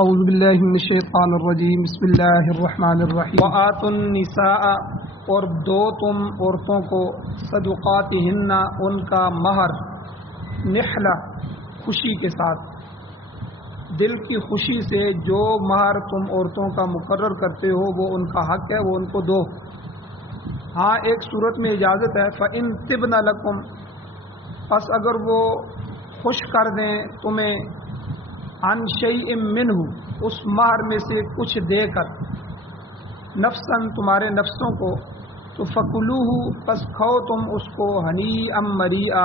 اعوذ باللہ من الشیطان الرجیم بسم اللہ الرحمن الرحیم وآتوا النساء اور دو تم عورتوں کو صدقاتہن ان کا مہر نحلہ خوشی کے ساتھ، دل کی خوشی سے جو مہر تم عورتوں کا مقرر کرتے ہو وہ ان کا حق ہے، وہ ان کو دو۔ ہاں ایک صورت میں اجازت ہے، فَإِن طِبْنَ لَكُمْ، پس اگر وہ خوش کر دیں تمہیں عن شیء منہ، اس مہر میں سے کچھ دے کر، نفساً تمہارے نفسوں کو، تو فکلوہ، پس کھاؤ تم اس کو، ہنیئا مریئا،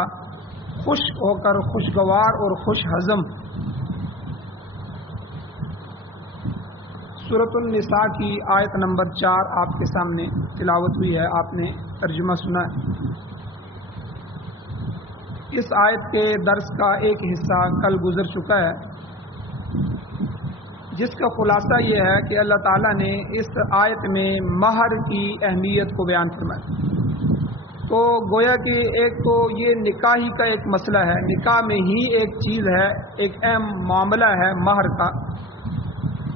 خوش ہو کر، خوشگوار اور خوش ہضم۔ سورۃ النساء کی آیت نمبر 4 آپ کے سامنے تلاوت ہوئی ہے، آپ نے ترجمہ سنا ہے۔ اس آیت کے درس کا ایک حصہ کل گزر چکا ہے، جس کا خلاصہ یہ ہے کہ اللہ تعالیٰ نے اس آیت میں مہر کی اہمیت کو بیان فرمایا۔ تو گویا کہ ایک تو یہ نکاح کا ایک مسئلہ ہے، نکاح میں ہی ایک چیز ہے، ایک اہم معاملہ ہے مہر کا،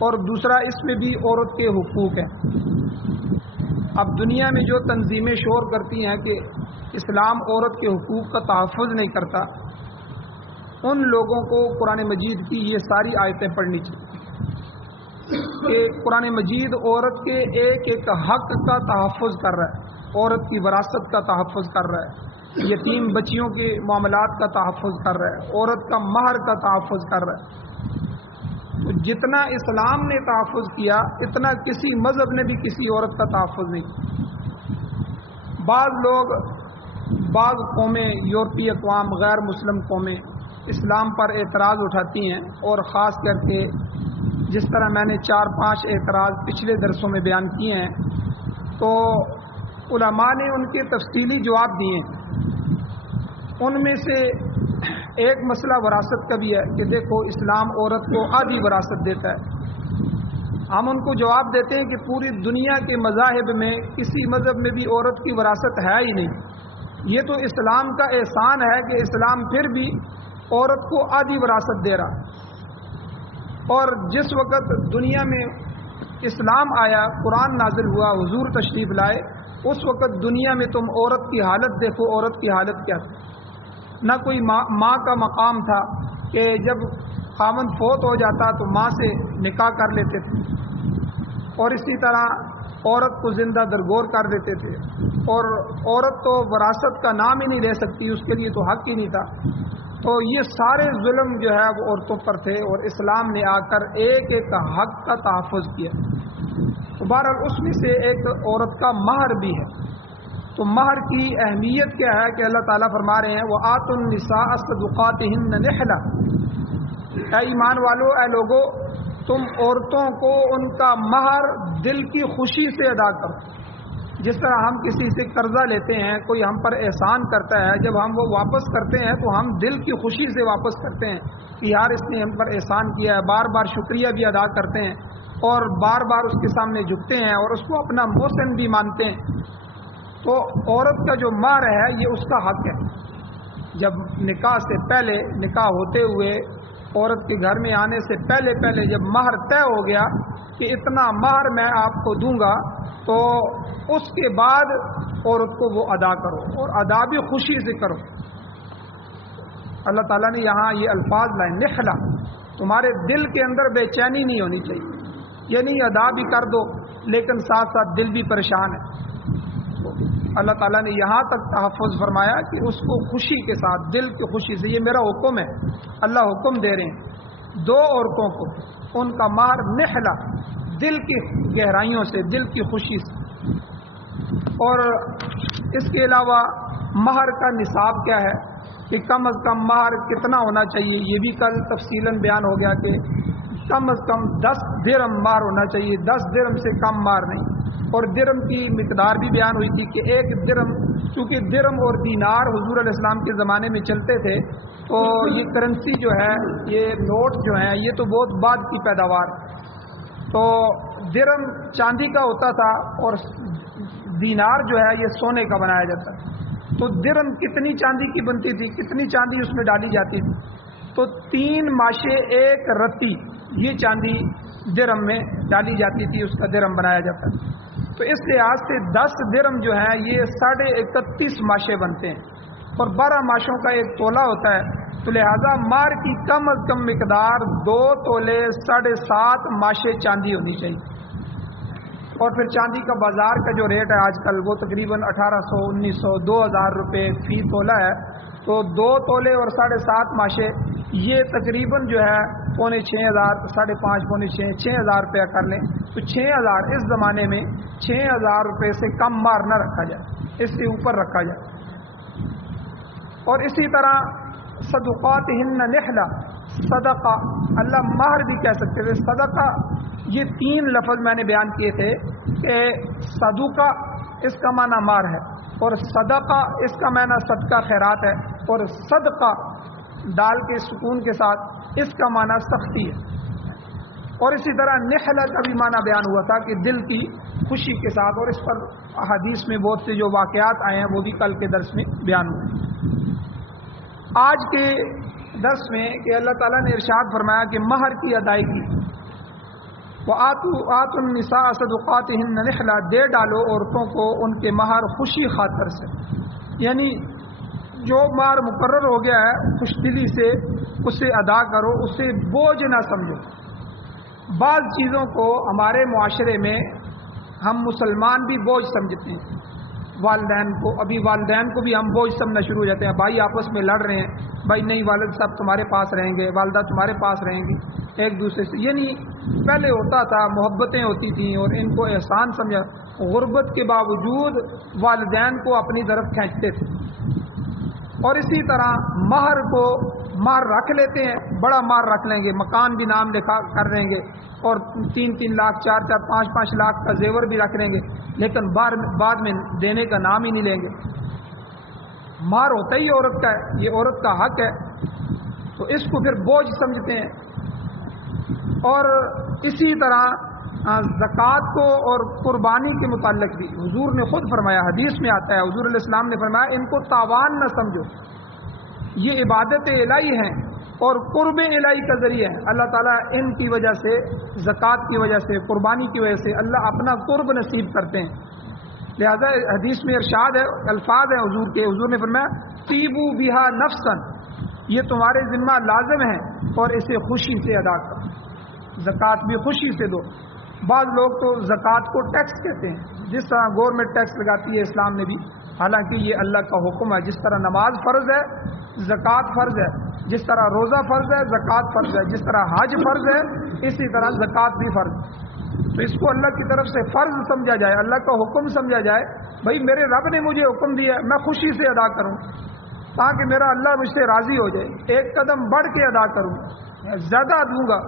اور دوسرا اس میں بھی عورت کے حقوق ہیں۔ اب دنیا میں جو تنظیمیں شور کرتی ہیں کہ اسلام عورت کے حقوق کا تحفظ نہیں کرتا، ان لوگوں کو قرآن مجید کی یہ ساری آیتیں پڑھنی چاہیے کہ قرآن مجید عورت کے ایک ایک حق کا تحفظ کر رہا ہے، عورت کی وراثت کا تحفظ کر رہا ہے، یتیم بچیوں کے معاملات کا تحفظ کر رہا ہے، عورت کا مہر کا تحفظ کر رہا ہے۔ تو جتنا اسلام نے تحفظ کیا اتنا کسی مذہب نے بھی کسی عورت کا تحفظ نہیں کیا۔ بعض لوگ، بعض قومیں، یورپی اقوام، غیر مسلم قومیں اسلام پر اعتراض اٹھاتی ہیں، اور خاص کر کے جس طرح میں نے 4-5 اعتراض پچھلے درسوں میں بیان کیے ہیں، تو علماء نے ان کے تفصیلی جواب دیے ہیں۔ ان میں سے ایک مسئلہ وراثت کا بھی ہے کہ دیکھو اسلام عورت کو آدھی وراثت دیتا ہے۔ ہم ان کو جواب دیتے ہیں کہ پوری دنیا کے مذاہب میں کسی مذہب میں بھی عورت کی وراثت ہے ہی نہیں۔ یہ تو اسلام کا احسان ہے کہ اسلام پھر بھی عورت کو آدھی وراثت دے رہا۔ اور جس وقت دنیا میں اسلام آیا، قرآن نازل ہوا، حضور تشریف لائے، اس وقت دنیا میں تم عورت کی حالت دیکھو، عورت کی حالت کیا تھی۔ نہ کوئی ماں کا مقام تھا کہ جب خاوند فوت ہو جاتا تو ماں سے نکاح کر لیتے تھے، اور اسی طرح عورت کو زندہ درگور کر دیتے تھے، اور عورت تو وراثت کا نام ہی نہیں لے سکتی، اس کے لیے تو حق ہی نہیں تھا۔ تو یہ سارے ظلم جو ہے وہ عورتوں پر تھے، اور اسلام نے آ کر ایک ایک حق کا تحفظ کیا۔ تو بہرحال اس میں سے ایک عورت کا مہر بھی ہے۔ تو مہر کی اہمیت کیا ہے کہ اللہ تعالیٰ فرما رہے ہیں وَآتُوا النِّسَاءَ صَدُقَاتِهِنَّ نِحْلَةً، اے ایمان والو، اے لوگو، تم عورتوں کو ان کا مہر دل کی خوشی سے ادا کرو۔ جس طرح ہم کسی سے قرضہ لیتے ہیں، کوئی ہم پر احسان کرتا ہے، جب ہم وہ واپس کرتے ہیں تو ہم دل کی خوشی سے واپس کرتے ہیں کہ یار اس نے ہم پر احسان کیا ہے، بار بار شکریہ بھی ادا کرتے ہیں، اور بار بار اس کے سامنے جھکتے ہیں، اور اس کو اپنا محسن بھی مانتے ہیں۔ تو عورت کا جو مہر ہے یہ اس کا حق ہے۔ جب نکاح سے پہلے، نکاح ہوتے ہوئے، عورت کے گھر میں آنے سے پہلے جب مہر طے ہو گیا کہ اتنا مہر میں آپ کو دوں گا، تو اس کے بعد عورت کو وہ ادا کرو، اور ادا بھی خوشی سے کرو۔ اللہ تعالیٰ نے یہاں یہ الفاظ لائے، نحلہ، تمہارے دل کے اندر بے چینی نہیں ہونی چاہیے، یہ نہیں ادا بھی کر دو لیکن ساتھ ساتھ دل بھی پریشان ہے۔ تو اللہ تعالیٰ نے یہاں تک تحفظ فرمایا کہ اس کو خوشی کے ساتھ، دل کی خوشی سے، یہ میرا حکم ہے، اللہ حکم دے رہے ہیں، دو عورتوں کو ان کا مہر نحلہ، دل کی گہرائیوں سے، دل کی خوشی سے۔ اور اس کے علاوہ مہر کا نصاب کیا ہے کہ کم از کم مہر کتنا ہونا چاہیے، یہ بھی کل تفصیلاً بیان ہو گیا کہ کم از کم 10 درہم مہر ہونا چاہیے، 10 درہم سے کم مہر نہیں۔ اور درہم کی مقدار بھی بیان ہوئی تھی کہ ایک درہم، چونکہ درہم اور دینار حضور علیہ السلام کے زمانے میں چلتے تھے، تو یہ کرنسی جو ہے، یہ نوٹ جو ہیں، یہ تو بہت بعد کی پیداوار۔ تو درہم چاندی کا ہوتا تھا، اور دینار جو ہے یہ سونے کا بنایا جاتا ہے۔ تو درہم کتنی چاندی کی بنتی تھی، کتنی چاندی اس میں ڈالی جاتی تھی، تو 3 ماشے 1 رتی، یہ چاندی درہم میں ڈالی جاتی تھی، اس کا درہم بنایا جاتا ہے۔ تو اس لحاظ سے 10 درہم جو ہیں یہ 31.5 ماشے بنتے ہیں، اور 12 ماشوں کا ایک تولہ ہوتا ہے۔ تو لہذا مہر کی کم از کم مقدار 2 تولے 7.5 ماشے چاندی ہونی چاہیے۔ اور پھر چاندی کا بازار کا جو ریٹ ہے آج کل وہ تقریباً 1800، 1900، 2000 روپے فی تولہ ہے۔ تو 2 تولے اور 7.5 ماشے یہ تقریباً جو ہے 5,500، 5.5 پونے 6,000 روپیہ کر لیں۔ تو 6,000 اس زمانے میں 6,000 روپے سے کم مہر نہ رکھا جائے، اس سے اوپر رکھا جائے۔ اور اسی طرح صدقاتہن نحلہ، صدقہ اللہ مہر بھی کہہ سکتے تھے، صدقہ یہ 3 لفظ میں نے بیان کیے تھے کہ صدقہ اس کا معنی مہر ہے، اور صدقہ اس کا معنی صدقہ خیرات ہے، اور صدقہ ڈال کے سکون کے ساتھ اس کا معنی سختی ہے۔ اور اسی طرح نحلہ کا بھی معنی بیان ہوا تھا کہ دل کی خوشی کے ساتھ، اور اس پر حدیث میں بہت سے جو واقعات آئے ہیں وہ بھی کل کے درس میں بیان ہوئے۔ آج کے درس میں کہ اللہ تعالیٰ نے ارشاد فرمایا کہ مہر کی ادائیگی، وَآتُوا النِّسَاءَ صَدُقَاتِهِنَّ نِحْلَةً، دے ڈالو عورتوں کو ان کے مہر خوشی خاطر سے، یعنی جو مہر مقرر ہو گیا ہے خوش دلی سے اسے ادا کرو، اسے بوجھ نہ سمجھو۔ بعض چیزوں کو ہمارے معاشرے میں ہم مسلمان بھی بوجھ سمجھتے ہیں، والدین کو، ابھی والدین کو بھی ہم بوجھ سمجھنا شروع ہو جاتے ہیں۔ بھائی آپس میں لڑ رہے ہیں، بھائی نہیں والد صاحب تمہارے پاس رہیں گے، والدہ تمہارے پاس رہیں گی، ایک دوسرے سے، یعنی پہلے ہوتا تھا محبتیں ہوتی تھیں اور ان کو احسان سمجھا، غربت کے باوجود والدین کو اپنی طرف کھینچتے تھے۔ اور اسی طرح مہر کو مہر رکھ لیتے ہیں، بڑا مہر رکھ لیں گے، مکان بھی نام لکھا کر دیں گے، اور 3-3 لاکھ، 4-4، 5-5 لاکھ کا زیور بھی رکھ لیں گے، لیکن بعد میں دینے کا نام ہی نہیں لیں گے۔ مہر ہوتا ہی عورت کا ہے، یہ عورت کا حق ہے، تو اس کو پھر بوجھ سمجھتے ہیں۔ اور اسی طرح زکوٰۃ کو اور قربانی کے متعلق بھی حضور نے خود فرمایا، حدیث میں آتا ہے، حضور علیہ السلام نے فرمایا ان کو تاوان نہ سمجھو، یہ عبادت الہی ہیں اور قرب الہی کا ذریعہ ہے۔ اللہ تعالیٰ ان کی وجہ سے، زکوٰۃ کی وجہ سے، قربانی کی وجہ سے اللہ اپنا قرب نصیب کرتے ہیں۔ لہذا حدیث میں ارشاد ہے، الفاظ ہیں حضور کے، حضور نے فرمایا طیبوا بہا نفسا، یہ تمہارے ذمہ لازم ہے اور اسے خوشی سے ادا کرو، زکوٰۃ بھی خوشی سے دو۔ بعض لوگ تو زکوٰۃ کو ٹیکس کہتے ہیں، جس طرح گورنمنٹ ٹیکس لگاتی ہے اسلام نے بھی، حالانکہ یہ اللہ کا حکم ہے۔ جس طرح نماز فرض ہے زکوٰۃ فرض ہے، جس طرح روزہ فرض ہے زکوٰۃ فرض ہے، جس طرح حج فرض ہے اسی طرح زکوٰۃ بھی فرض ہے۔ تو اس کو اللہ کی طرف سے فرض سمجھا جائے، اللہ کا حکم سمجھا جائے، بھائی میرے رب نے مجھے حکم دیا ہے، میں خوشی سے ادا کروں تاکہ میرا اللہ مجھ سے راضی ہو جائے، ایک قدم بڑھ کے ادا کروں، زیادہ دوں گا،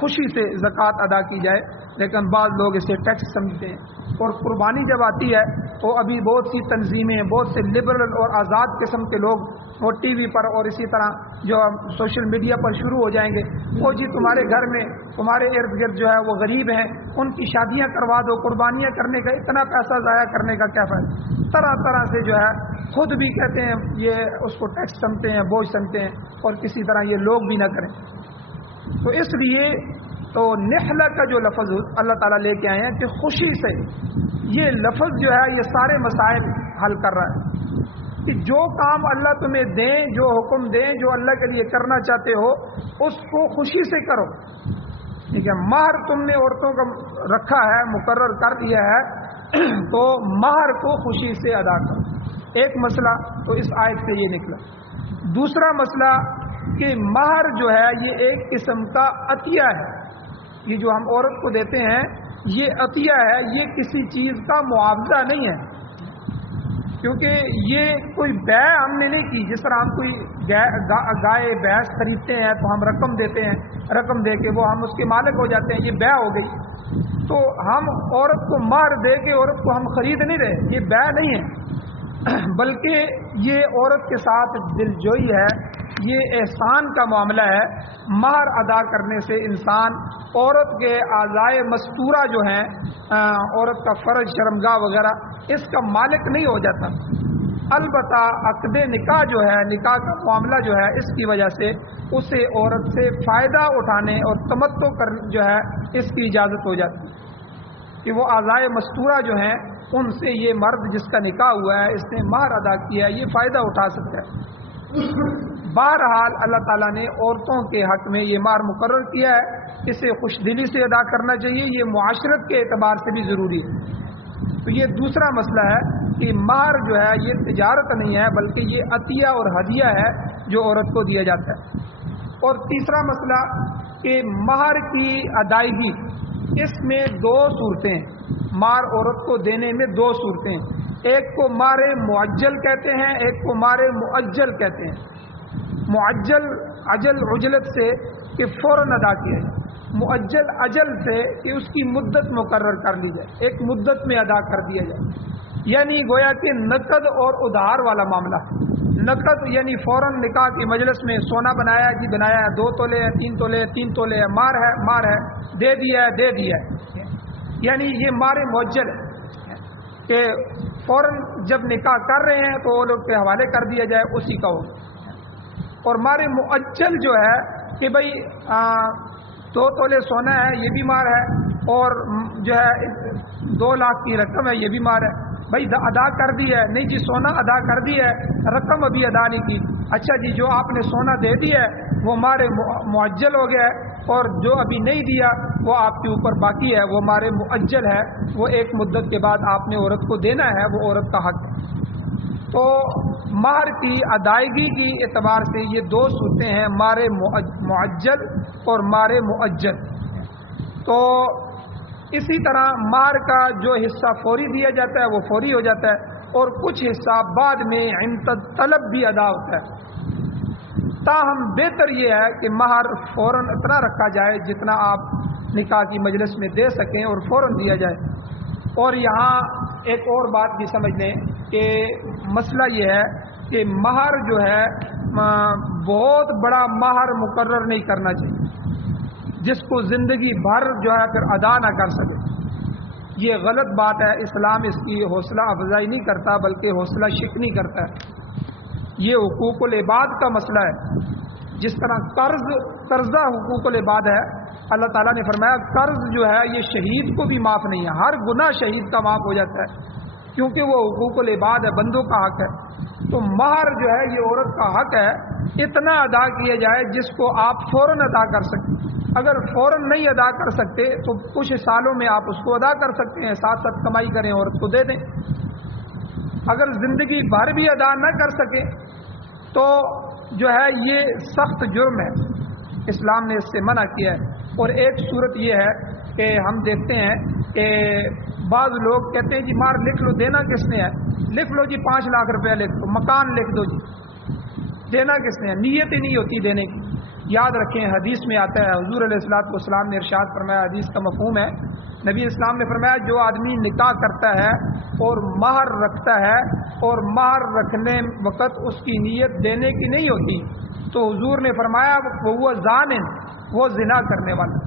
خوشی سے زکوٰۃ ادا کی جائے۔ لیکن بعض لوگ اسے ٹیکس سمجھتے ہیں۔ اور قربانی جب آتی ہے تو ابھی بہت سی تنظیمیں، بہت سے لبرل اور آزاد قسم کے لوگ وہ ٹی وی پر اور اسی طرح جو سوشل میڈیا پر شروع ہو جائیں گے، وہ جی تمہارے گھر میں، تمہارے ارد گرد جو ہے وہ غریب ہیں، ان کی شادیاں کروا دو، قربانیاں کرنے کا اتنا پیسہ ضائع کرنے کا کیا فائدہ۔ طرح طرح سے جو ہے خود بھی کہتے ہیں یہ اس کو ٹیکس سمجھتے ہیں، بوجھ سمجھتے ہیں، اور کسی طرح یہ لوگ بھی نہ کریں۔ تو اس لیے تو نحلہ کا جو لفظ اللہ تعالیٰ لے کے آئے ہیں کہ خوشی سے، یہ لفظ جو ہے یہ سارے مسائل حل کر رہا ہے کہ جو کام اللہ تمہیں دیں، جو حکم دیں، جو اللہ کے لیے کرنا چاہتے ہو اس کو خوشی سے کرو۔ ٹھیک ہے، مہر تم نے عورتوں کا رکھا ہے، مقرر کر دیا ہے، تو مہر کو خوشی سے ادا کرو۔ ایک مسئلہ تو اس آیت سے یہ نکلا۔ دوسرا مسئلہ کہ مہر جو ہے یہ ایک قسم کا عطیہ ہے، یہ جو ہم عورت کو دیتے ہیں یہ عطیہ ہے، یہ کسی چیز کا معاوضہ نہیں ہے، کیونکہ یہ کوئی بیع ہم نے نہیں کی۔ جس طرح ہم کوئی گائے بھینس خریدتے ہیں تو ہم رقم دیتے ہیں، رقم دے کے وہ ہم اس کے مالک ہو جاتے ہیں، یہ بیع ہو گئی۔ تو ہم عورت کو مہر دے کے عورت کو ہم خرید نہیں رہے، یہ بیع نہیں ہے، بلکہ یہ عورت کے ساتھ دلجوئی ہے، یہ احسان کا معاملہ ہے۔ مہر ادا کرنے سے انسان عورت کے اعضائے مستورہ جو ہیں، عورت کا فرج، شرمگاہ وغیرہ، اس کا مالک نہیں ہو جاتا۔ البتہ عقد نکاح جو ہے، نکاح کا معاملہ جو ہے، اس کی وجہ سے اسے عورت سے فائدہ اٹھانے اور تمتع کرنے جو ہے اس کی اجازت ہو جاتی ہے کہ وہ اعضائے مستورہ جو ہیں ان سے یہ مرد جس کا نکاح ہوا ہے، اس نے مہر ادا کیا ہے، یہ فائدہ اٹھا سکتا ہے۔ بہرحال اللہ تعالیٰ نے عورتوں کے حق میں یہ مہر مقرر کیا ہے، اسے خوش دلی سے ادا کرنا چاہیے، یہ معاشرت کے اعتبار سے بھی ضروری ہے۔ تو یہ دوسرا مسئلہ ہے کہ مہر جو ہے یہ تجارت نہیں ہے، بلکہ یہ عطیہ اور ہدیہ ہے جو عورت کو دیا جاتا ہے۔ اور تیسرا مسئلہ کہ مہر کی ادائیگی، اس میں دو صورتیں ہیں، مہر عورت کو دینے میں دو صورتیں ہیں، ایک کو مہر معجل کہتے ہیں، ایک کو مہر مؤجل کہتے ہیں۔ معجل اجل عجلت سے کہ فوراً ادا کیا جائے، مؤجل اجل سے کہ اس کی مدت مقرر کر لی جائے، ایک مدت میں ادا کر دیا جائے، یعنی گویا کہ نقد اور ادھار والا معاملہ۔ نقد یعنی فوراً نکاح کی مجلس میں سونا بنایا جی بنایا ہے، 2 تولے ہے، 3 تولے ہے، 3 تولے ہے، مار ہے، دے دیا ہے، یعنی یہ مہر معجل ہے کہ فوراً جب نکاح کر رہے ہیں تو وہ لوگ کے حوالے کر دیا جائے، اسی کا ہوگا۔ اور مہر مؤجل جو ہے کہ بھائی 2 تولے سونا ہے، یہ بھی مہر ہے، اور جو ہے 2 لاکھ کی رقم ہے، یہ بھی مہر ہے۔ بھائی ادا کر دی ہے، نہیں جی سونا ادا کر دی ہے، رقم ابھی ادا نہیں کی، اچھا جی جو آپ نے سونا دے دیا ہے وہ مہر معجل ہو گیا ہے، اور جو ابھی نہیں دیا وہ آپ کے اوپر باقی ہے، وہ مہر مؤجل ہے، وہ ایک مدت کے بعد آپ نے عورت کو دینا ہے، وہ عورت کا حق ہے۔ تو مہر کی ادائیگی کی اعتبار سے یہ دو صورتیں ہیں، مہر معجل اور مہر مؤجل۔ تو اسی طرح مہر کا جو حصہ فوری دیا جاتا ہے وہ فوری ہو جاتا ہے، اور کچھ حصہ بعد میں عند طلب بھی ادا ہوتا ہے۔ تاہم بہتر یہ ہے کہ مہر فوراً اتنا رکھا جائے جتنا آپ نکاح کی مجلس میں دے سکیں اور فوراً دیا جائے۔ اور یہاں ایک اور بات بھی سمجھ لیں کہ مسئلہ یہ ہے کہ مہر جو ہے بہت بڑا مہر مقرر نہیں کرنا چاہیے جس کو زندگی بھر جو ہے پھر ادا نہ کر سکے، یہ غلط بات ہے۔ اسلام اس کی حوصلہ افزائی نہیں کرتا بلکہ حوصلہ شکنی کرتا ہے۔ یہ حقوق العباد کا مسئلہ ہے، جس طرح قرضہ حقوق العباد ہے، اللہ تعالیٰ نے فرمایا قرض جو ہے یہ شہید کو بھی معاف نہیں ہے، ہر گناہ شہید کا معاف ہو جاتا ہے کیونکہ وہ حقوق العباد ہے، بندوں کا حق ہے۔ تو مہر جو ہے یہ عورت کا حق ہے، اتنا ادا کیا جائے جس کو آپ فوراً ادا کر سکیں۔ اگر فوراً نہیں ادا کر سکتے تو کچھ سالوں میں آپ اس کو ادا کر سکتے ہیں، ساتھ ساتھ کمائی کریں عورت کو دے دیں۔ اگر زندگی بھر بھی ادا نہ کر سکے تو جو ہے یہ سخت جرم ہے، اسلام نے اس سے منع کیا ہے۔ اور ایک صورت یہ ہے کہ ہم دیکھتے ہیں کہ بعض لوگ کہتے ہیں جی مار لکھ لو، دینا کس نے ہے، لکھ لو جی 5 لاکھ روپیہ لکھ دو، مکان لکھ دو جی، دینا کس نے ہے، نیت ہی نہیں ہوتی دینے کی۔ یاد رکھیں حدیث میں آتا ہے، حضور علیہ السلام نے ارشاد فرمایا، حدیث کا مفہوم ہے، نبی اسلام نے فرمایا جو آدمی نکاح کرتا ہے اور مہر رکھتا ہے اور مہر رکھنے وقت اس کی نیت دینے کی نہیں ہوتی تو حضور نے فرمایا وہ زانن، وہ زنا کرنے والا،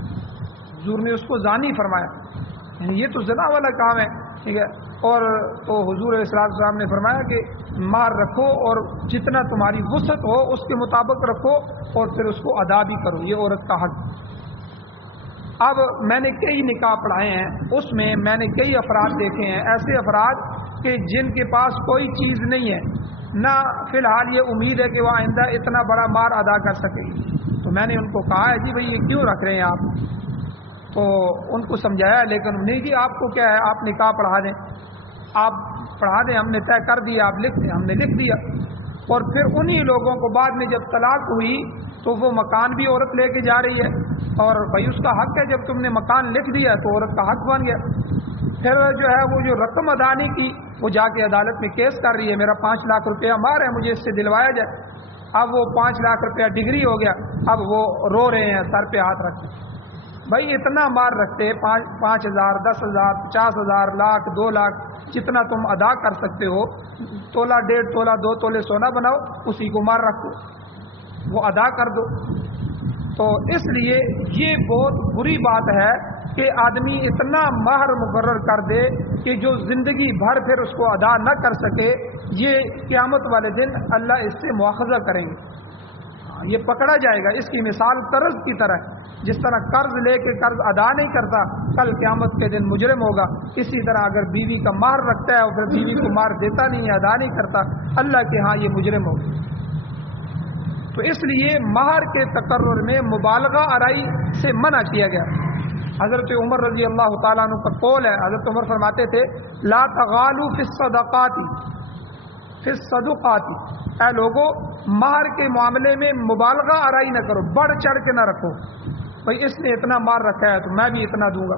حضور نے اس کو زانی فرمایا، یعنی یہ تو زنا والا کام ہے، ٹھیک ہے۔ اور تو حضور علیہ السلام نے فرمایا کہ مہر رکھو اور جتنا تمہاری وسعت ہو اس کے مطابق رکھو اور پھر اس کو ادا بھی کرو، یہ عورت کا حق۔ اب میں نے کئی نکاح پڑھائے ہیں، اس میں میں نے کئی افراد دیکھے ہیں، ایسے افراد کہ جن کے پاس کوئی چیز نہیں ہے، نہ فی الحال یہ امید ہے کہ وہ آئندہ اتنا بڑا مہر ادا کر سکے گی، تو میں نے ان کو کہا ہے جی بھائی یہ کیوں رکھ رہے ہیں آپ، تو ان کو سمجھایا، لیکن نہیں جی آپ کو کیا ہے، آپ نکاح پڑھا دیں، آپ پڑھا دیں، ہم نے طے کر دیا، آپ لکھ دیں، ہم نے لکھ دیا۔ اور پھر انہی لوگوں کو بعد میں جب طلاق ہوئی تو وہ مکان بھی عورت لے کے جا رہی ہے، اور بھائی اس کا حق ہے، جب تم نے مکان لکھ دیا تو عورت کا حق بن گیا۔ پھر جو ہے وہ جو رقم ادا نہیں کی وہ جا کے عدالت میں کیس کر رہی ہے، میرا 5 لاکھ روپیہ مہر ہے، مجھے اس سے دلوایا جائے۔ اب وہ 5 لاکھ روپیہ ڈگری ہو گیا، اب وہ رو رہے ہیں، سر پہ ہاتھ رکھتے بھائی اتنا مہر رکھتے 5,000 10,000 50,000 لاکھ 2 لاکھ جتنا تم ادا کر سکتے ہو، تولہ 1.5 تولہ 2 تولے سونا بناؤ، اسی کو مہر رکھو، وہ ادا کر دو۔ تو اس لیے یہ بہت بری بات ہے کہ آدمی اتنا مہر مقرر کر دے کہ جو زندگی بھر پھر اس کو ادا نہ کر سکے، یہ قیامت والے دن اللہ اس سے مواخذہ کریں گے، یہ پکڑا جائے گا۔ اس کی مثال قرض کی طرح ہے، جس طرح قرض لے کے قرض ادا نہیں کرتا کل قیامت کے دن مجرم ہوگا، اسی طرح اگر بیوی کا مہر رکھتا ہے اور پھر بیوی کو مہر دیتا نہیں ہے، ادا نہیں کرتا، اللہ کے ہاں یہ مجرم ہوگا۔ تو اس لیے مہر کے تقرر میں مبالغہ آرائی سے منع کیا گیا۔ حضرت عمر رضی اللہ تعالیٰ عنہ کا قول ہے، حضرت عمر فرماتے تھے لا تغالوا فی الصدقات فی الصدقات، اے لوگوں مہر کے معاملے میں مبالغہ آرائی نہ کرو، بڑھ چڑھ کے نہ رکھو، بھئی اس نے اتنا مہر رکھا ہے تو میں بھی اتنا دوں گا۔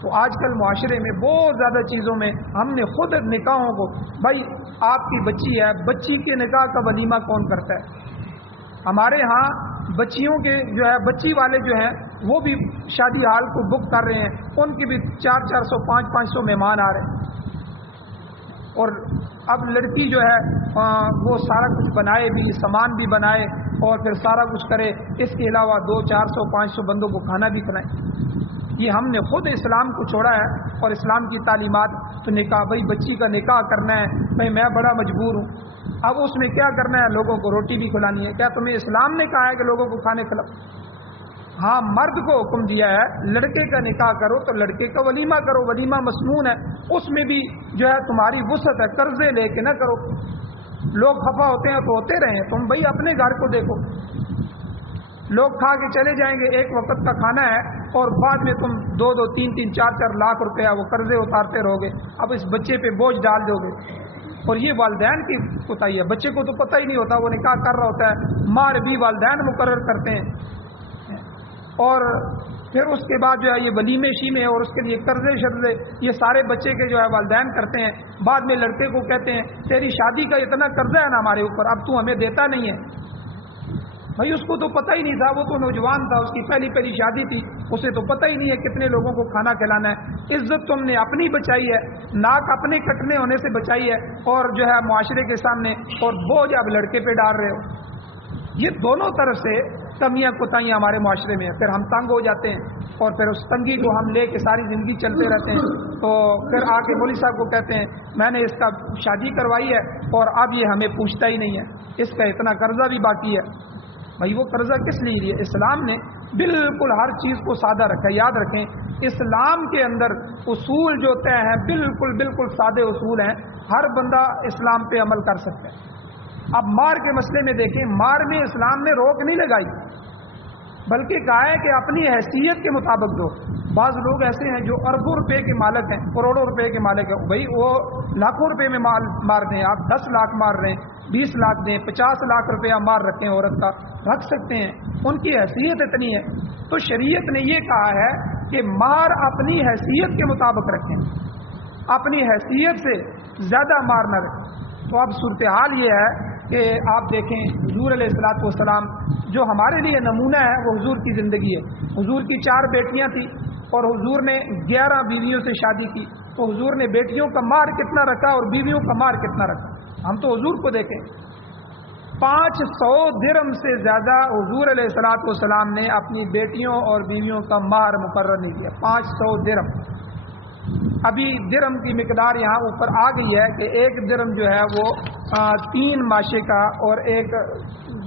تو آج کل معاشرے میں بہت زیادہ چیزوں میں ہم نے خود نکاحوں کو، بھائی آپ کی بچی ہے، بچی کے نکاح کا ولیمہ کون کرتا ہے؟ ہمارے ہاں بچیوں کے جو ہے بچی والے جو ہیں وہ بھی شادی ہال کو بک کر رہے ہیں، ان کی بھی 400 500 مہمان آ رہے ہیں، اور اب لڑکی جو ہے وہ سارا کچھ بنائے بھی، سامان بھی بنائے اور پھر سارا کچھ کرے، اس کے علاوہ 200 400 500 بندوں کو کھانا بھی کھلائے۔ یہ ہم نے خود اسلام کو چھوڑا ہے اور اسلام کی تعلیمات۔ تو نکاح، بھائی بچی کا نکاح کرنا ہے، بھائی میں بڑا مجبور ہوں، اب اس میں کیا کرنا ہے؟ لوگوں کو روٹی بھی کھلانی ہے۔ کیا تمہیں اسلام نے کہا ہے کہ لوگوں کو کھانے کھلاؤ؟ ہاں مرد کو حکم دیا ہے لڑکے کا نکاح کرو تو لڑکے کا ولیمہ کرو، ولیمہ مسنون ہے، اس میں بھی جو ہے تمہاری وسعت ہے، قرضے لے کے نہ کرو۔ لوگ خفا ہوتے ہیں تو ہوتے رہیں، تم بھائی اپنے گھر کو دیکھو، لوگ کھا کے چلے جائیں گے، ایک وقت کا کھانا ہے اور بعد میں تم 2 3 4 لاکھ روپیہ وہ قرضے اتارتے رہو گے، اب اس بچے پہ بوجھ ڈال دو گے۔ اور یہ والدین کی کوتاہی ہے، بچے کو تو پتہ ہی نہیں ہوتا، وہ نکاح کر رہا ہوتا ہے، مہر بھی والدین مقرر کرتے ہیں، اور پھر اس کے بعد جو ہے یہ ولیمے شیمے اور اس کے لیے قرضے شرضے یہ سارے بچے کے جو ہے والدین کرتے ہیں۔ بعد میں لڑکے کو کہتے ہیں تیری شادی کا اتنا قرضہ ہے نا ہمارے اوپر، اب تو ہمیں دیتا نہیں ہے۔ بھائی اس کو تو پتہ ہی نہیں تھا، وہ تو نوجوان تھا، اس کی پہلی شادی تھی، اسے تو پتہ ہی نہیں ہے کتنے لوگوں کو کھانا کھلانا ہے۔ عزت تم نے اپنی بچائی ہے، ناک اپنے کٹنے ہونے سے بچائی ہے، اور جو ہے معاشرے کے سامنے اور بوجھ اب لڑکے پہ ڈال رہے ہو۔ یہ دونوں طرف سے کمیاں کوتاہیاں ہمارے معاشرے میں ہیں، پھر ہم تنگ ہو جاتے ہیں اور پھر اس تنگی کو ہم لے کے ساری زندگی چلتے رہتے ہیں، تو پھر آ کے مولوی صاحب کو کہتے ہیں میں نے اس کا شادی کروائی ہے اور اب یہ ہمیں پوچھتا ہی نہیں ہے، اس کا اتنا قرضہ بھی باقی ہے۔ بھائی وہ قرضہ کس لیے لیا؟ اسلام نے بالکل ہر چیز کو سادہ رکھا۔ یاد رکھیں اسلام کے اندر اصول جو طے ہیں بالکل سادے اصول ہیں، ہر بندہ اسلام پہ عمل کر سکتا ہے۔ اب مار کے مسئلے میں دیکھیں، مار میں اسلام نے روک نہیں لگائی، بلکہ کہا ہے کہ اپنی حیثیت کے مطابق دو۔ بعض لوگ ایسے ہیں جو اربوں روپے کے مالک ہیں، کروڑوں روپے کے مالک ہیں، بھائی وہ لاکھوں روپے میں مار دیں، آپ 10 لاکھ مار رہے ہیں، 20 لاکھ دیں، 50 لاکھ روپیہ مار رکھیں عورت کا، رکھ سکتے ہیں، ان کی حیثیت اتنی ہے۔ تو شریعت نے یہ کہا ہے کہ مار اپنی حیثیت کے مطابق رکھیں، اپنی حیثیت سے زیادہ مار نہ رکھیں۔ تو اب صورتحال یہ ہے کہ آپ دیکھیں حضور علیہ الصلوۃ والسلام جو ہمارے لیے نمونہ ہے وہ حضور کی زندگی ہے۔ حضور کی 4 بیٹیاں تھیں اور حضور نے 11 بیویوں سے شادی کی، تو حضور نے بیٹیوں کا مہر کتنا رکھا اور بیویوں کا مہر کتنا رکھا؟ ہم تو حضور کو دیکھیں 500 درہم سے زیادہ حضور علیہ الصلوۃ والسلام نے اپنی بیٹیوں اور بیویوں کا مہر مقرر نہیں کیا، 500 درہم۔ ابھی درہم کی مقدار یہاں اوپر آ گئی ہے کہ 1 درہم جو ہے وہ 3 ماشے کا اور ایک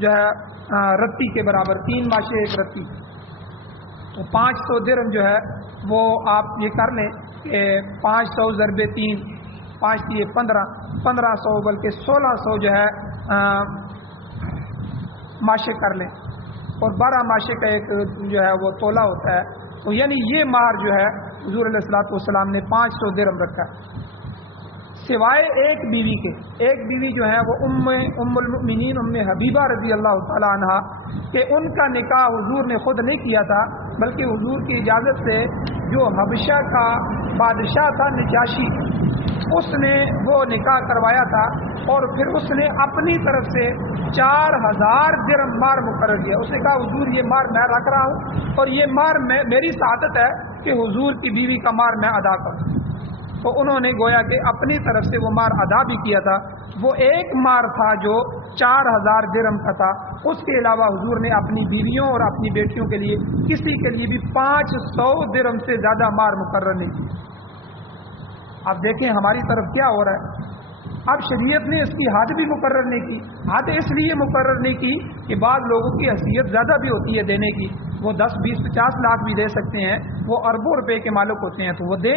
جو ہے رتی کے برابر، 3 ماشے 1 رتی، تو 500 درہم جو ہے وہ آپ یہ کر لیں کہ 500 ضرب 3، 5 کی 1500 بلکہ 1600 جو ہے ماشے کر لیں، اور 12 ماشے کا ایک جو ہے وہ تولہ ہوتا ہے، تو یعنی یہ مہر جو ہے حضور علیہ الصلوۃ والسلام نے 500 درہم رکھا، سوائے ایک بیوی کے۔ ایک بیوی جو ہے وہ ام المؤمنین ام حبیبہ رضی اللہ تعالی عنہا، کہ ان کا نکاح حضور نے خود نہیں کیا تھا، بلکہ حضور کی اجازت سے جو حبشہ کا بادشاہ تھا نجاشی، اس نے وہ نکاح کروایا تھا، اور پھر اس نے اپنی طرف سے 4000 درہم مہر مقرر کیا۔ اس نے کہا حضور یہ مہر میں رکھ رہا ہوں اور یہ مہر میری سعادت ہے کہ حضور کی بیوی کا مہر میں ادا کروں۔ تو انہوں نے گویا کہ اپنی طرف سے وہ مار ادا بھی کیا تھا. وہ ایک مار تھا جو 4000 درہم کا تھا. اس کے علاوہ حضور نے اپنی بیویوں اور اپنی بیٹیوں کے لیے کسی کے لیے بھی 500 درہم سے زیادہ مار مقرر نہیں کی. اب دیکھیں ہماری طرف کیا ہو رہا ہے. اب شریعت نے اس کی حد بھی مقرر نہیں کی. حد اس لیے مقرر نہیں کی کہ بعض لوگوں کی حیثیت زیادہ بھی ہوتی ہے دینے کی. وہ 10 20 50 لاکھ بھی دے سکتے ہیں, وہ اربوں روپے کے مالک ہوتے ہیں تو وہ دیں.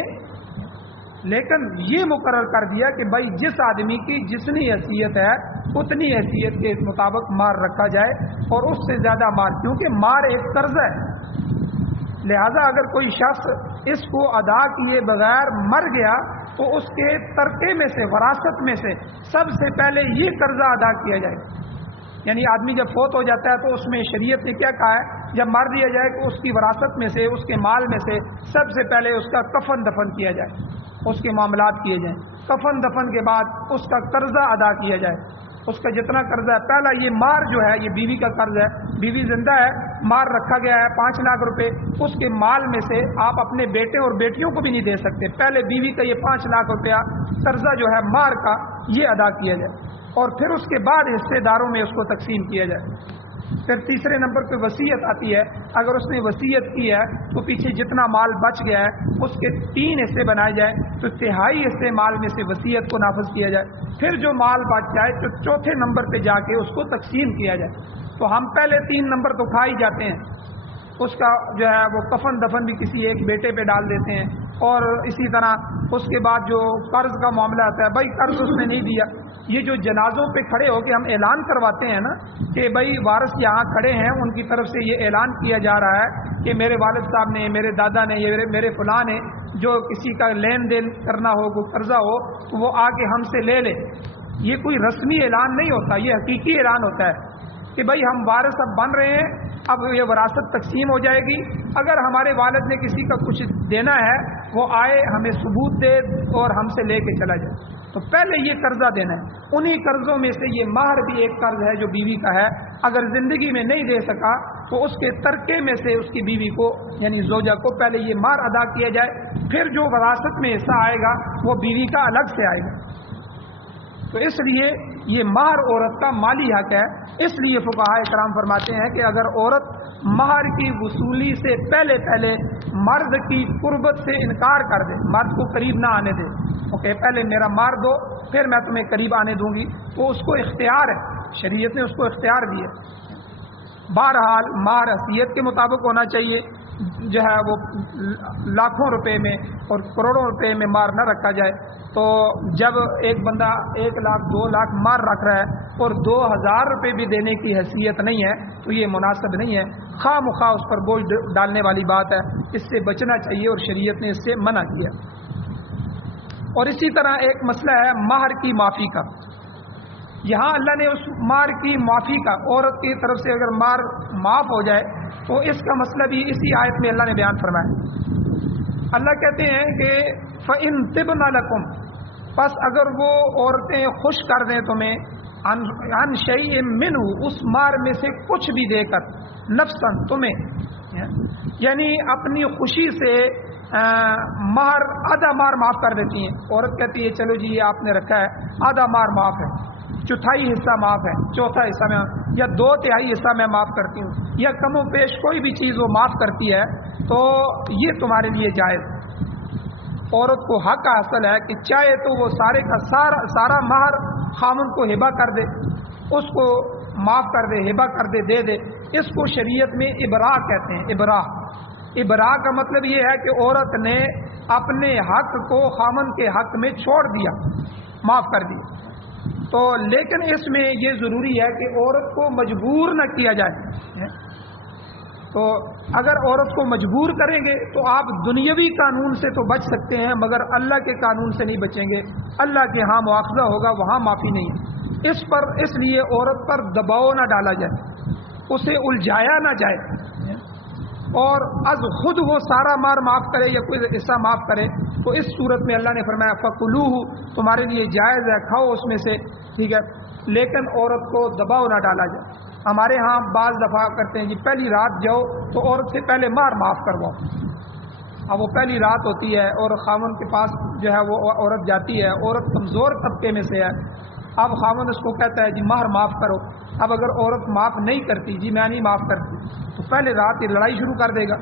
لیکن یہ مقرر کر دیا کہ بھائی جس آدمی کی جتنی حیثیت ہے اتنی حیثیت کے مطابق مار رکھا جائے, اور اس سے زیادہ مار, کیونکہ مار ایک قرض ہے. لہذا اگر کوئی شخص اس کو ادا کیے بغیر مر گیا تو اس کے ترکے میں سے, وراثت میں سے سب سے پہلے یہ قرضہ ادا کیا جائے. یعنی آدمی جب فوت ہو جاتا ہے تو اس میں شریعت نے کیا کہا ہے, جب مار دیا جائے کہ اس کی وراثت میں سے, اس کے مال میں سے سب سے پہلے اس کا کفن دفن کیا جائے, اس کے معاملات کیے جائیں. کفن دفن کے بعد اس کا قرضہ ادا کیا جائے. اس کا جتنا قرضہ ہے, پہلا یہ مار جو ہے یہ بیوی کا قرض ہے. بیوی زندہ ہے, مار رکھا گیا ہے 5 لاکھ روپے, اس کے مال میں سے آپ اپنے بیٹے اور بیٹیوں کو بھی نہیں دے سکتے. پہلے بیوی کا یہ 5 لاکھ روپیہ قرضہ جو ہے مار کا یہ ادا کیا جائے, اور پھر اس کے بعد حصے داروں میں اس کو تقسیم کیا جائے. پھر تیسرے نمبر پہ وصیت آتی ہے. اگر اس نے وصیت کی ہے تو پیچھے جتنا مال بچ گیا ہے اس کے 3 حصے بنائے جائیں, تو 1/3 حصے مال میں سے وصیت کو نافذ کیا جائے. پھر جو مال بچ جائے تو چوتھے نمبر پہ جا کے اس کو تقسیم کیا جائے. تو ہم پہلے 3 نمبر تو کھا ہی جاتے ہیں, اس کا جو ہے وہ کفن دفن بھی کسی ایک بیٹے پہ ڈال دیتے ہیں, اور اسی طرح اس کے بعد جو قرض کا معاملہ آتا ہے, بھائی قرض اس نے نہیں دیا. یہ جو جنازوں پہ کھڑے ہو کے ہم اعلان کرواتے ہیں نا کہ بھائی وارث یہاں کھڑے ہیں, ان کی طرف سے یہ اعلان کیا جا رہا ہے کہ میرے والد صاحب نے, میرے دادا نے, یہ میرے فلاں نے جو کسی کا لین دین کرنا ہو, کوئی قرضہ ہو تو وہ آ کے ہم سے لے لے. یہ کوئی رسمی اعلان نہیں ہوتا, یہ حقیقی اعلان ہوتا ہے کہ بھائی ہم وارث اب بن رہے ہیں, اب یہ وراثت تقسیم ہو جائے گی. اگر ہمارے والد نے کسی کا کچھ دینا ہے وہ آئے, ہمیں ثبوت دے اور ہم سے لے کے چلا جائے. تو پہلے یہ قرضہ دینا ہے. انہی قرضوں میں سے یہ مہر بھی ایک قرض ہے جو بیوی کا ہے. اگر زندگی میں نہیں دے سکا تو اس کے ترکے میں سے اس کی بیوی کو یعنی زوجہ کو پہلے یہ مہر ادا کیا جائے, پھر جو وراثت میں حصہ آئے گا وہ بیوی کا الگ سے آئے گا. تو اس لیے یہ مہر عورت کا مالی حق ہے. اس لیے فقہاء کرام فرماتے ہیں کہ اگر عورت مہر کی وصولی سے پہلے مرد کی قربت سے انکار کر دے, مرد کو قریب نہ آنے دے, اوکے پہلے میرا مہر دو پھر میں تمہیں قریب آنے دوں گی, تو اس کو اختیار ہے, شریعت نے اس کو اختیار دی ہے. بہرحال مہر حیثیت کے مطابق ہونا چاہیے, جو ہے وہ لاکھوں روپے میں اور کروڑوں روپے میں مہر نہ رکھا جائے. تو جب ایک بندہ 1 لاکھ 2 لاکھ مہر رکھ رہا ہے اور 2000 روپے بھی دینے کی حیثیت نہیں ہے تو یہ مناسب نہیں ہے. خواہ مخواہ اس پر بوجھ ڈالنے والی بات ہے, اس سے بچنا چاہیے اور شریعت نے اس سے منع کیا. اور اسی طرح ایک مسئلہ ہے مہر کی معافی کا. یہاں اللہ نے اس مہر کی معافی کا, عورت کی طرف سے اگر مہر معاف ہو جائے تو اس کا مسئلہ بھی اسی آیت میں اللہ نے بیان فرمایا. اللہ کہتے ہیں کہ فَإِن طِبْنَ لَكُمْ, پس اگر وہ عورتیں خوش کر دیں تمہیں عن شیء منہ, اس مہر میں سے کچھ بھی دے کر, نفساً تمہیں, یعنی اپنی خوشی سے مہر آدھا مہر معاف کر دیتی ہیں. عورت کہتی ہے چلو جی یہ آپ نے رکھا ہے, آدھا مہر معاف ہے, 1/4 حصہ معاف ہے, 1/4 حصہ میں, یا 2/3 حصہ میں معاف کرتی ہوں, یا کم و بیش کوئی بھی چیز وہ معاف کرتی ہے, تو یہ تمہارے لیے جائز. عورت کو حق حاصل ہے کہ چاہے تو وہ سارے کا سارا مہر خامن کو ہبہ کر دے, اس کو معاف کر دے, ہبہ کر دے, دے دے. اس کو شریعت میں ابراء کہتے ہیں. ابراء کا مطلب یہ ہے کہ عورت نے اپنے حق کو خامن کے حق میں چھوڑ دیا, معاف کر دیا. تو لیکن اس میں یہ ضروری ہے کہ عورت کو مجبور نہ کیا جائے. تو اگر عورت کو مجبور کریں گے تو آپ دنیاوی قانون سے تو بچ سکتے ہیں مگر اللہ کے قانون سے نہیں بچیں گے. اللہ کے ہاں مواخذہ ہوگا, وہاں معافی نہیں ہے. اس لیے عورت پر دباؤ نہ ڈالا جائے, اسے الجھایا نہ جائے, اور از خود وہ سارا مار معاف کرے یا کوئی حصہ معاف کرے. تو اس صورت میں اللہ نے فرمایا فَكُلُوهُ, تمہارے لیے جائز ہے, کھاؤ اس میں سے, ٹھیک ہے, لیکن عورت کو دباؤ نہ ڈالا جائے. ہمارے ہاں بعض دفعہ کرتے ہیں جی پہلی رات جاؤ تو عورت سے پہلے مہر معاف کرواؤ, اب وہ پہلی رات ہوتی ہے اور خاوند کے پاس جو ہے وہ عورت جاتی ہے، عورت کمزور طبقے میں سے ہے، اب خاوند اس کو کہتا ہے جی مہر معاف کرو، اب اگر عورت معاف نہیں کرتی، جی میں نہیں معاف کرتی، تو پہلے رات یہ لڑائی شروع کر دے گا،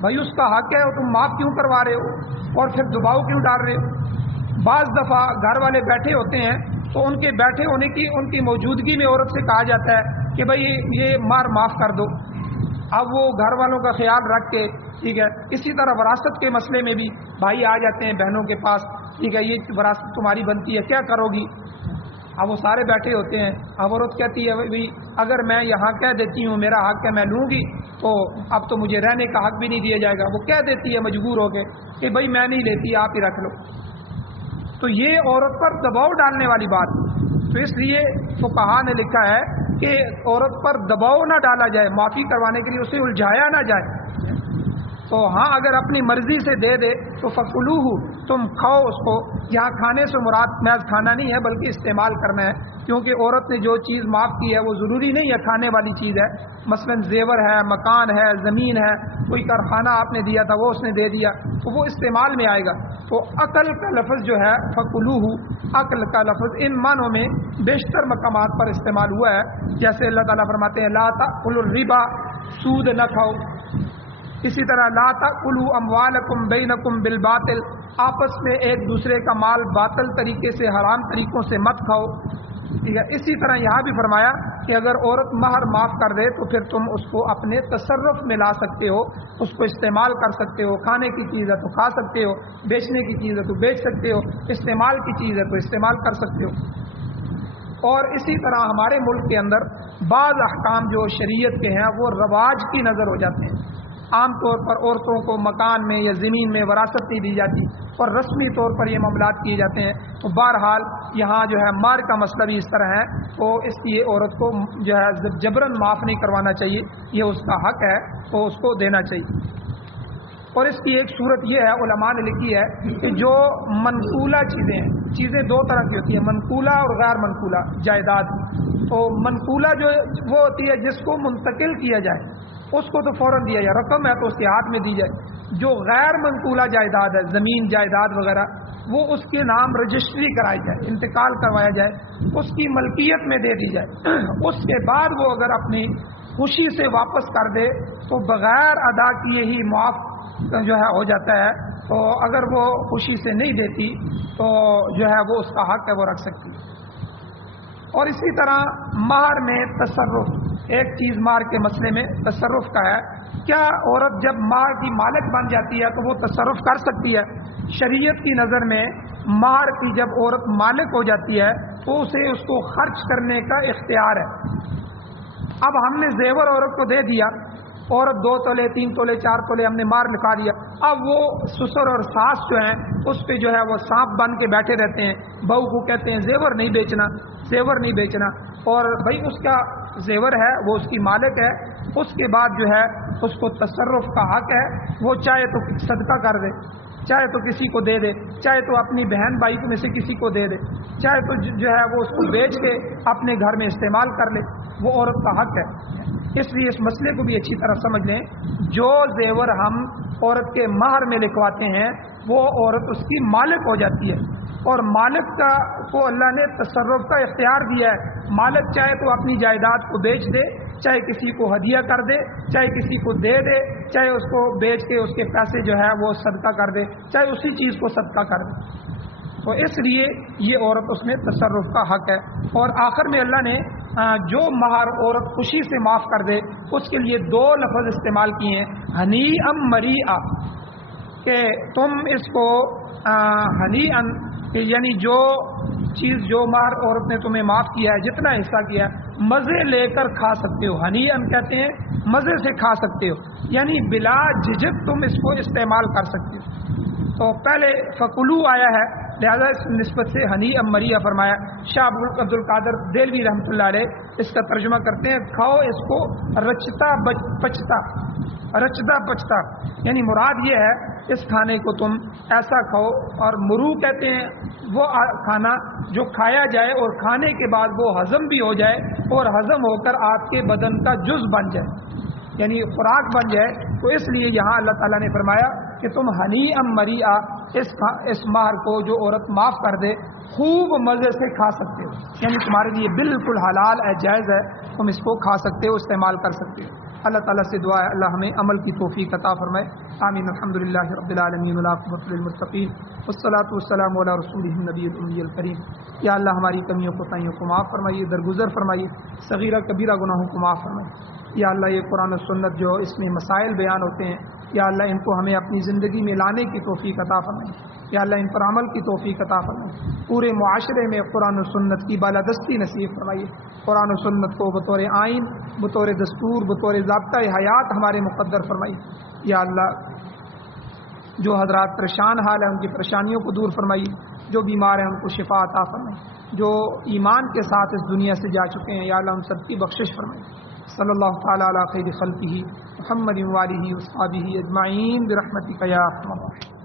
بھائی اس کا حق ہے تم معاف کیوں کروا رہے ہو اور پھر دباؤ کیوں ڈال رہے ہو۔ بعض دفعہ گھر والے بیٹھے ہوتے ہیں تو ان کے بیٹھے ہونے کی ان کی موجودگی میں عورت سے کہا جاتا ہے کہ بھائی یہ مہر معاف کر دو، اب وہ گھر والوں کا خیال رکھ کے، ٹھیک ہے، اسی طرح وراثت کے مسئلے میں بھی بھائی آ جاتے ہیں بہنوں کے پاس، ٹھیک ہے، یہ وراثت تمہاری بنتی ہے کیا کرو گی، اب وہ سارے بیٹھے ہوتے ہیں، اب عورت کہتی ہے بھائی اگر میں یہاں کہہ دیتی ہوں میرا حق ہے میں لوں گی تو اب تو مجھے رہنے کا حق بھی نہیں دیا جائے گا، وہ کہہ دیتی ہے مجبور ہو کے کہ بھائی میں نہیں لیتی آپ ہی رکھ لو، تو یہ عورت پر دباؤ ڈالنے والی بات، تو اس لیے فقہا نے لکھا ہے کہ عورت پر دباؤ نہ ڈالا جائے، معافی کروانے کے لیے اسے الجھایا نہ جائے، تو ہاں اگر اپنی مرضی سے دے دے تو فکلوہ، تم کھاؤ اس کو، یہاں کھانے سے مراد محض کھانا نہیں ہے بلکہ استعمال کرنا ہے، کیونکہ عورت نے جو چیز معاف کی ہے وہ ضروری نہیں ہے کھانے والی چیز ہے، مثلا زیور ہے، مکان ہے، زمین ہے، کوئی کارخانہ آپ نے دیا تھا وہ اس نے دے دیا تو وہ استعمال میں آئے گا، تو عقل کا لفظ جو ہے فکلوہ، عقل کا لفظ ان معنوں میں بیشتر مقامات پر استعمال ہوا ہے، جیسے اللہ تعالیٰ فرماتے ہیں لا تأکلوا الربا، سود نہ کھاؤ، اسی طرح لا تأکلوا اموالکم بینکم بالباطل، آپس میں ایک دوسرے کا مال باطل طریقے سے حرام طریقوں سے مت کھاؤ، ٹھیک ہے، اسی طرح یہاں بھی فرمایا کہ اگر عورت مہر معاف کر دے تو پھر تم اس کو اپنے تصرف میں لا سکتے ہو، اس کو استعمال کر سکتے ہو، کھانے کی چیز ہے تو کھا سکتے ہو، بیچنے کی چیز ہے تو بیچ سکتے ہو، استعمال کی چیز ہے تو استعمال کر سکتے ہو، اور اسی طرح ہمارے ملک کے اندر بعض احکام جو شریعت کے ہیں وہ رواج کی نظر ہو جاتے ہیں، عام طور پر عورتوں کو مکان میں یا زمین میں وراثت نہیں دی جاتی اور رسمی طور پر یہ معاملات کیے جاتے ہیں، تو بہرحال یہاں جو ہے مہر کا مسئلہ بھی اس طرح ہے، تو اس لیے عورت کو جو ہے جبراً معاف نہیں کروانا چاہیے، یہ اس کا حق ہے تو اس کو دینا چاہیے۔ اور اس کی ایک صورت یہ ہے علماء نے لکھی ہے کہ جو منقولہ چیزیں ہیں، چیزیں دو طرح کی ہوتی ہیں، منقولہ اور غیر منقولہ جائیداد، تو منقولہ جو وہ ہوتی ہے جس کو منتقل کیا جائے اس کو تو فوراً دیا جائے، رقم ہے تو اس کے ہاتھ میں دی جائے، جو غیر منقولہ جائیداد ہے زمین جائیداد وغیرہ وہ اس کے نام رجسٹری کرائی جائے، انتقال کروایا جائے، اس کی ملکیت میں دے دی جائے، اس کے بعد وہ اگر اپنی خوشی سے واپس کر دے تو بغیر ادا کیے ہی معاف جو ہے ہو جاتا ہے، تو اگر وہ خوشی سے نہیں دیتی تو جو ہے وہ اس کا حق ہے وہ رکھ سکتی ہے۔ اور اسی طرح مہر میں تصرف، ایک چیز مہر کے مسئلے میں تصرف کا ہے، کیا عورت جب مہر کی مالک بن جاتی ہے تو وہ تصرف کر سکتی ہے؟ شریعت کی نظر میں مہر کی جب عورت مالک ہو جاتی ہے تو اسے اس کو خرچ کرنے کا اختیار ہے۔ اب ہم نے زیور عورت کو دے دیا، عورت 2 تولے 3 تولے 4 تولے ہم نے مہر لکھا دیا، اب وہ سسر اور ساس جو ہیں اس پہ جو ہے وہ سانپ بن کے بیٹھے رہتے ہیں، بہو کو کہتے ہیں زیور نہیں بیچنا، زیور نہیں بیچنا، اور بھائی اس کا زیور ہے وہ اس کی مالک ہے، اس کے بعد جو ہے اس کو تصرف کا حق ہے، وہ چاہے تو صدقہ کر دے، چاہے تو کسی کو دے دے، چاہے تو اپنی بہن بھائی میں سے کسی کو دے دے، چاہے تو جو ہے وہ اس کو بیچ کے اپنے گھر میں استعمال کر لے، وہ عورت کا حق ہے۔ اس لیے اس مسئلے کو بھی اچھی طرح سمجھ لیں، جو زیور ہم عورت کے مہر میں لکھواتے ہیں وہ عورت اس کی مالک ہو جاتی ہے، اور مالک کو اللہ نے تصرف کا اختیار دیا ہے، مالک چاہے تو اپنی جائیداد کو بیچ دے، چاہے کسی کو ہدیہ کر دے، چاہے کسی کو دے دے، چاہے اس کو بیچ کے اس کے پیسے جو ہے وہ صدقہ کر دے، چاہے اسی چیز کو صدقہ کر دے، تو اس لیے یہ عورت اس میں تصرف کا حق ہے۔ اور آخر میں اللہ نے جو مہر عورت خوشی سے معاف کر دے اس کے لیے 2 لفظ استعمال کیے ہیں، ہنیئا مریئا، کہ تم اس کو ہنیئا یعنی جو چیز جو مہر عورت نے تمہیں معاف کیا ہے جتنا حصہ کیا ہے مزے لے کر کھا سکتے ہو، ہنیئا کہتے ہیں مزے سے کھا سکتے ہو، یعنی بلا جھجک تم اس کو استعمال کر سکتے ہو۔ تو پہلے فکلو آیا ہے لہذا اس نسبت سے ہنیئا مریئا فرمایا۔ شاہ عبد القادر دہلوی رحمۃ اللہ علیہ اس کا ترجمہ کرتے ہیں، کھاؤ اس کو رچتا پچتا، رچتا پچتا، یعنی مراد یہ ہے اس کھانے کو تم ایسا کھاؤ، اور مرو کہتے ہیں وہ کھانا جو کھایا جائے اور کھانے کے بعد وہ ہضم بھی ہو جائے اور ہضم ہو کر آپ کے بدن کا جز بن جائے، یعنی خوراک بن جائے، تو اس لیے یہاں اللہ تعالیٰ نے فرمایا کہ تم ہنی ام مریعہ اس مہر کو جو عورت معاف کر دے خوب مزے سے کھا سکتے ہو، یعنی تمہارے لیے بالکل حلال ہے، جائز ہے، تم اس کو کھا سکتے ہو، استعمال کر سکتے ہو۔ اللہ تعالیٰ سے دعا ہے اللہ ہمیں عمل کی توفیق عطا فرمائے، آمین۔ الحمدللہ رب العالمین والعاقبۃ للمتقین والصلاۃ والسلام علی رسولہ النبی الامی الکریم۔ یا اللہ ہماری کمیوں کوتاہیوں کو معاف فرمائیے، درگزر فرمائیے، صغیرہ کبیرہ گناہوں کو معاف فرمائیے۔ یا اللہ یہ قرآن و سنت جو اس میں مسائل بیان ہوتے ہیں، یا اللہ ان کو ہمیں اپنی زندگی میں لانے کی توفیق عطا فرمائے، یا اللہ ان پر عمل کی توفیق عطا فرمائے، پورے معاشرے میں قرآن و سنت کی بالادستی نصیب فرمائیے، قرآن و سنت کو بطور آئین، بطور دستور، بطور ضابطۂ حیات ہمارے مقدر فرمائیے۔ یا اللہ جو حضرات پریشان حال ہیں ان کی پریشانیوں کو دور فرمائیے، جو بیمار ہیں ان کو شفا عطا فرمائیے، جو ایمان کے ساتھ اس دنیا سے جا چکے ہیں یا اللہ ان سب کی بخشش فرمائیے۔ صلی اللہ تعالی علی خیر خلقہ محمد وآلہ وصحبہ اجمعین برحمتک یا ارحم الراحمین۔